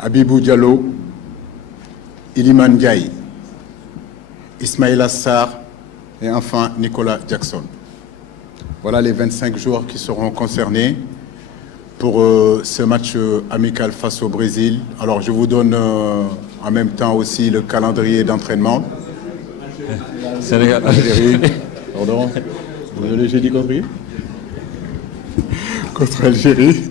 Abibou Diallo, Iliman Ndiaye, Ismaïla Sarr et enfin Nicolas Jackson. Voilà les 25 joueurs qui seront concernés pour ce match amical face au Brésil. Alors je vous donne en même temps aussi le calendrier d'entraînement. Sénégal, Algérie. Pardon. Désolé, j'ai dit contre Algérie.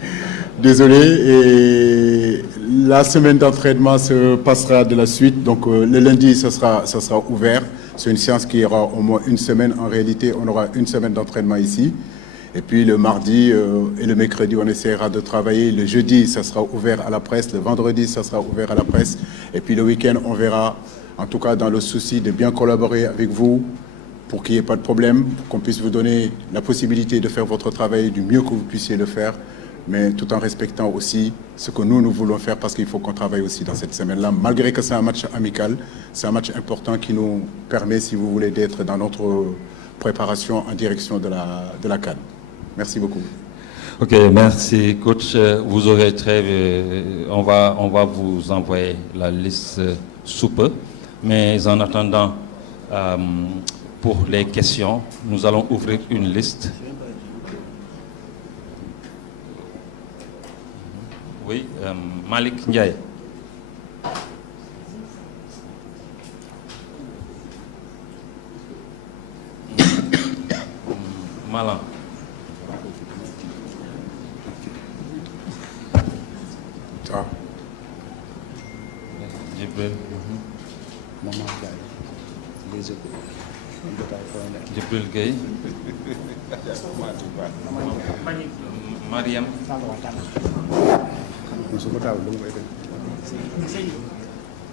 Désolé. Et la semaine d'entraînement se passera de la suite. Donc le lundi, ça sera ouvert. C'est une séance qui aura au moins une semaine. En réalité, on aura une semaine d'entraînement ici. Et puis le mardi et le mercredi, on essaiera de travailler. Le jeudi, ça sera ouvert à la presse. Le vendredi, ça sera ouvert à la presse. Et puis le week-end, on verra, en tout cas dans le souci de bien collaborer avec vous pour qu'il n'y ait pas de problème, qu'on puisse vous donner la possibilité de faire votre travail du mieux que vous puissiez le faire, mais tout en respectant aussi ce que nous voulons faire, parce qu'il faut qu'on travaille aussi dans cette semaine-là. Malgré que c'est un match amical, c'est un match important qui nous permet, si vous voulez, d'être dans notre préparation en direction de la CAN. Merci beaucoup. Ok, merci coach. Vous aurez on va vous envoyer la liste sous peu. Mais en attendant, pour les questions, nous allons ouvrir une liste. Oui, Malik Ndiaye. Malan. Ah. Jibril. Jibril Gueye. Mariam.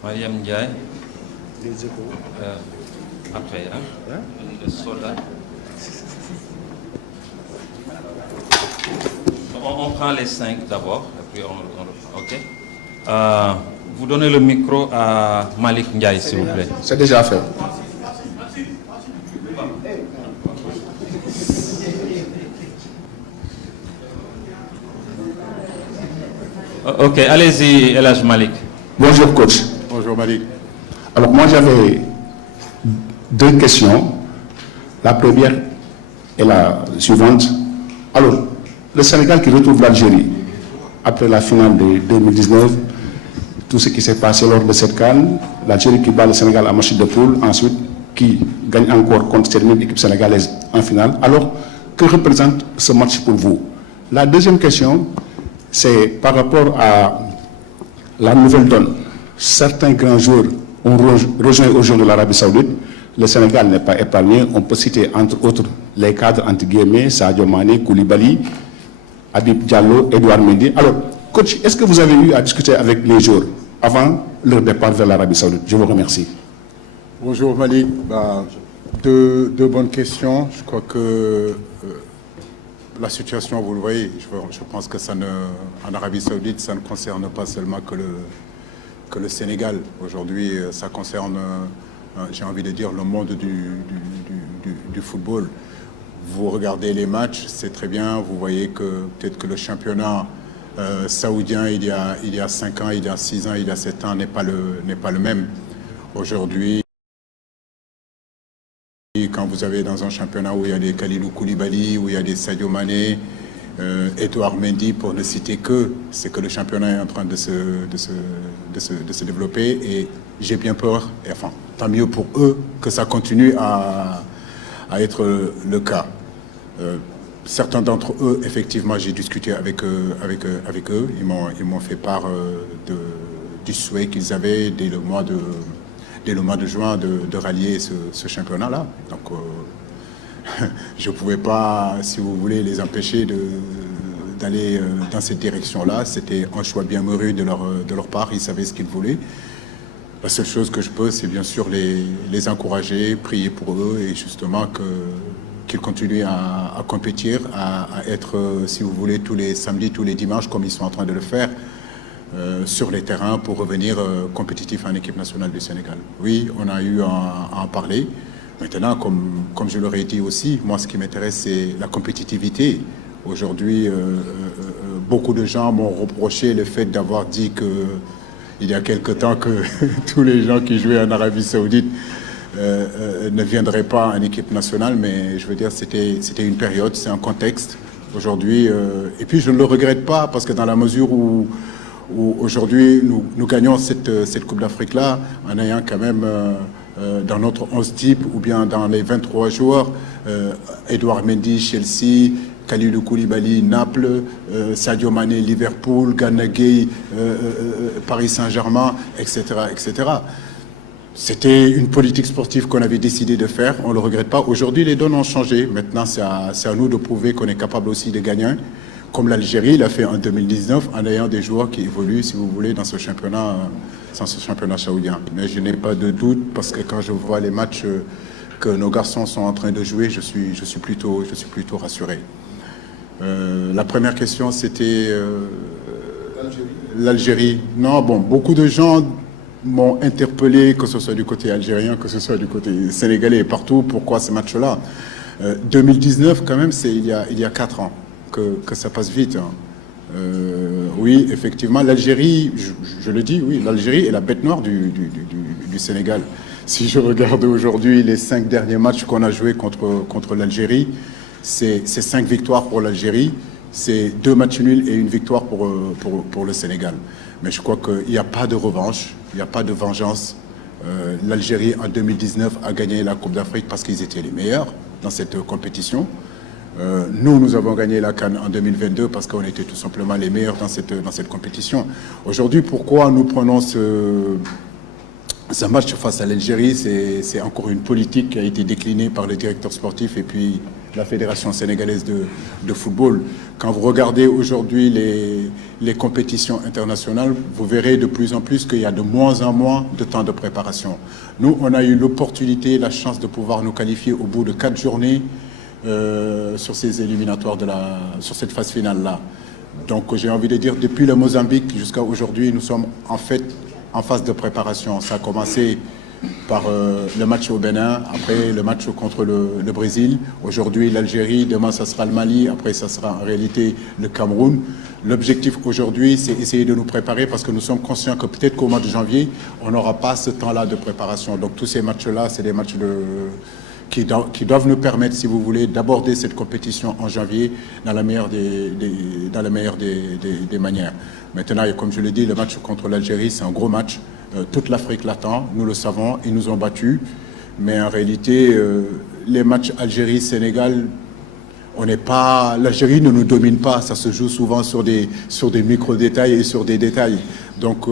Mariam Ndiaye. Après, hein? Soldat. On prend les 5 d'abord, et puis ok. Vous donnez le micro à Malik Ndiaye, s'il vous plaît. C'est déjà fait. Ok, allez-y, El Hadj Malik. Bonjour coach. Bonjour Malik. Alors moi j'avais 2 questions. La première est la suivante. Alors, le Sénégal qui retrouve l'Algérie après la finale de 2019, tout ce qui s'est passé lors de cette CAN, l'Algérie qui bat le Sénégal en match de poule, ensuite qui gagne encore contre cette même équipe sénégalaise en finale. Alors, que représente ce match pour vous? La deuxième question, c'est par rapport à la nouvelle donne. Certains grands joueurs ont rejoint aujourd'hui l'Arabie Saoudite. Le Sénégal n'est pas épargné. On peut citer entre autres les cadres entre guillemets, Sadio Mané, Koulibaly, Habib Diallo, Edouard Mendy. Alors, coach, est-ce que vous avez eu à discuter avec les joueurs avant leur départ vers l'Arabie Saoudite? Je vous remercie. Bonjour Malik. Deux bonnes questions. Je crois que la situation, vous le voyez, je pense que en Arabie Saoudite, ça ne concerne pas seulement que le Sénégal. Aujourd'hui, ça concerne, j'ai envie de dire, le monde du football. Vous regardez les matchs, c'est très bien. Vous voyez que peut-être que le championnat saoudien, il y a 5 ans, il y a 6 ans, il y a 7 ans, n'est pas le même. Aujourd'hui, quand vous avez dans un championnat où il y a des Kalilou Koulibaly, où il y a des Sadio Mané, Edouard Mendy, pour ne citer que, c'est que le championnat est en train de se développer, et j'ai bien peur, et enfin, tant mieux pour eux, que ça continue à être le cas. Certains d'entre eux, effectivement, j'ai discuté avec eux. Ils m'ont fait part du souhait qu'ils avaient dès le mois de juin de rallier ce championnat-là. Donc, je ne pouvais pas, si vous voulez, les empêcher d'aller dans cette direction-là. C'était un choix bien mûri de leur part. Ils savaient ce qu'ils voulaient. La seule chose que je peux, c'est bien sûr les encourager, prier pour eux, et justement qu'ils continuent à compétir, à être, si vous voulez, tous les samedis, tous les dimanches, comme ils sont en train de le faire, sur les terrains pour revenir compétitifs en équipe nationale du Sénégal. Oui, on a eu à en parler. Maintenant, comme je l'aurais dit aussi, moi, ce qui m'intéresse, c'est la compétitivité. Aujourd'hui, beaucoup de gens m'ont reproché le fait d'avoir dit que il y a quelque temps que tous les gens qui jouaient en Arabie Saoudite ne viendraient pas en équipe nationale, mais je veux dire, c'était une période, c'est un contexte. Aujourd'hui, et puis je ne le regrette pas, parce que dans la mesure où aujourd'hui nous gagnons cette Coupe d'Afrique-là, en ayant quand même dans notre 11 type, ou bien dans les 23 joueurs, Edouard Mendy, Chelsea, Kalidou Koulibaly, Naples, Sadio Mané, Liverpool, Gana Gueye, Paris Saint-Germain, etc., etc. C'était une politique sportive qu'on avait décidé de faire, on ne le regrette pas. Aujourd'hui, les donnes ont changé. Maintenant, c'est à nous de prouver qu'on est capable aussi de gagner, comme l'Algérie l'a fait en 2019, en ayant des joueurs qui évoluent, si vous voulez, dans ce championnat saoudien. Mais je n'ai pas de doute, parce que quand je vois les matchs que nos garçons sont en train de jouer, je suis plutôt rassuré. La première question, c'était l'Algérie. Non, bon, beaucoup de gens m'ont interpellé, que ce soit du côté algérien, que ce soit du côté sénégalais et partout. Pourquoi ce match-là 2019, quand même, c'est il y a 4 ans que ça passe vite. Hein. Oui, effectivement, l'Algérie, je le dis, oui, l'Algérie est la bête noire du Sénégal. Si je regarde aujourd'hui les 5 derniers matchs qu'on a joués contre l'Algérie, c'est 5 victoires pour l'Algérie, c'est 2 matchs nuls et 1 victoire pour le Sénégal. Mais je crois qu'il n'y a pas de revanche, il n'y a pas de vengeance. L'Algérie, en 2019, a gagné la Coupe d'Afrique parce qu'ils étaient les meilleurs dans cette compétition. Nous avons gagné la CAN en 2022 parce qu'on était tout simplement les meilleurs dans cette compétition. Aujourd'hui, pourquoi nous prenons ce match face à l'Algérie? C'est encore une politique qui a été déclinée par le directeur sportif et puis la Fédération sénégalaise de football. Quand vous regardez aujourd'hui les compétitions internationales, vous verrez de plus en plus qu'il y a de moins en moins de temps de préparation. Nous, on a eu l'opportunité, la chance de pouvoir nous qualifier au bout de 4 journées sur ces éliminatoires, sur cette phase finale-là. Donc j'ai envie de dire, depuis le Mozambique jusqu'à aujourd'hui, nous sommes en fait en phase de préparation. Ça a commencé par le match au Bénin, après le match contre le Brésil, aujourd'hui l'Algérie, demain ça sera le Mali, après ça sera en réalité le Cameroun. L'objectif aujourd'hui, c'est essayer de nous préparer parce que nous sommes conscients que peut-être qu'au mois de janvier, on n'aura pas ce temps-là de préparation. Donc tous ces matchs-là, c'est des matchs qui doivent nous permettre, si vous voulez, d'aborder cette compétition en janvier dans la meilleure des manières. Maintenant, et comme je l'ai dit, le match contre l'Algérie, c'est un gros match. Toute l'Afrique l'attend, nous le savons, ils nous ont battus. Mais en réalité, les matchs Algérie-Sénégal, l'Algérie ne nous domine pas, ça se joue souvent sur des micro-détails et sur des détails. Donc,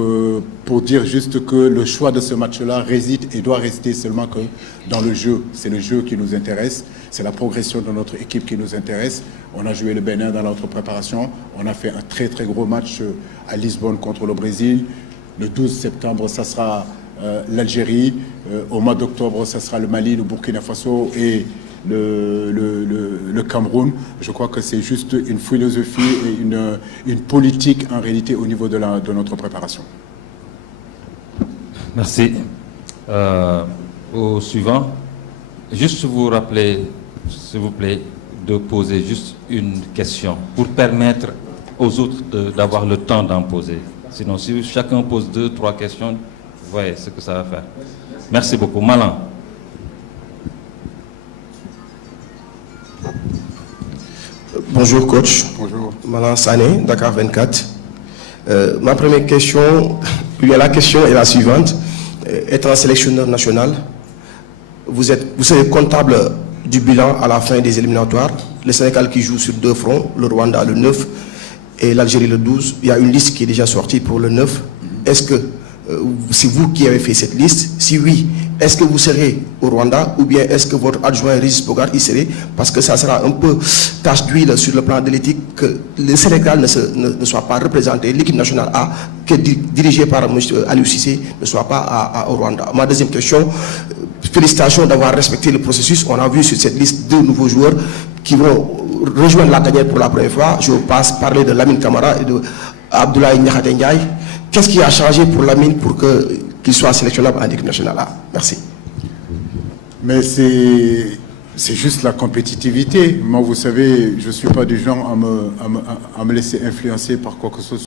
pour dire juste que le choix de ce match-là réside et doit rester seulement que dans le jeu. C'est le jeu qui nous intéresse, c'est la progression de notre équipe qui nous intéresse. On a joué le Bénin dans notre préparation, on a fait un très très gros match à Lisbonne contre le Brésil. Le 12 septembre, ça sera l'Algérie. Au mois d'octobre, ça sera le Mali, le Burkina Faso et le Cameroun. Je crois que c'est juste une philosophie et une politique en réalité au niveau de notre préparation. Merci. Au suivant, juste vous rappeler, s'il vous plaît, de poser juste une question pour permettre aux autres d'avoir le temps d'en poser. Sinon, si chacun pose 2, 3 questions, vous voyez ce que ça va faire. Merci beaucoup. Malan. Bonjour coach. Bonjour. Malan Sané, Dakar 24. Ma première question, la question est la suivante. Étant sélectionneur national, vous serez comptable du bilan à la fin des éliminatoires. Le Sénégal qui joue sur 2 fronts, le Rwanda le 9 et l'Algérie le 12. Il y a une liste qui est déjà sortie pour le 9. Est-ce que c'est vous qui avez fait cette liste? Si oui, est-ce que vous serez au Rwanda ou bien est-ce que votre adjoint Régis Bogart y serait? Parce que ça sera un peu tache d'huile sur le plan de l'éthique que le Sénégal ne soit pas représenté, l'équipe nationale A, qui est dirigée par M. Aliou Cissé, ne soit pas au Rwanda. Ma deuxième question, félicitations d'avoir respecté le processus. On a vu sur cette liste 2 nouveaux joueurs qui vont rejoindre la tanière pour la première fois. Je passe parler de Lamine Camara et de Abdoulaye Niakhaté Ndiaye. Qu'est-ce qui a changé pour Lamine pour qu'il soit sélectionnable en équipe nationale A? Merci. Mais c'est juste la compétitivité. Moi, vous savez, je ne suis pas du genre à me laisser influencer par quoi que ce soit.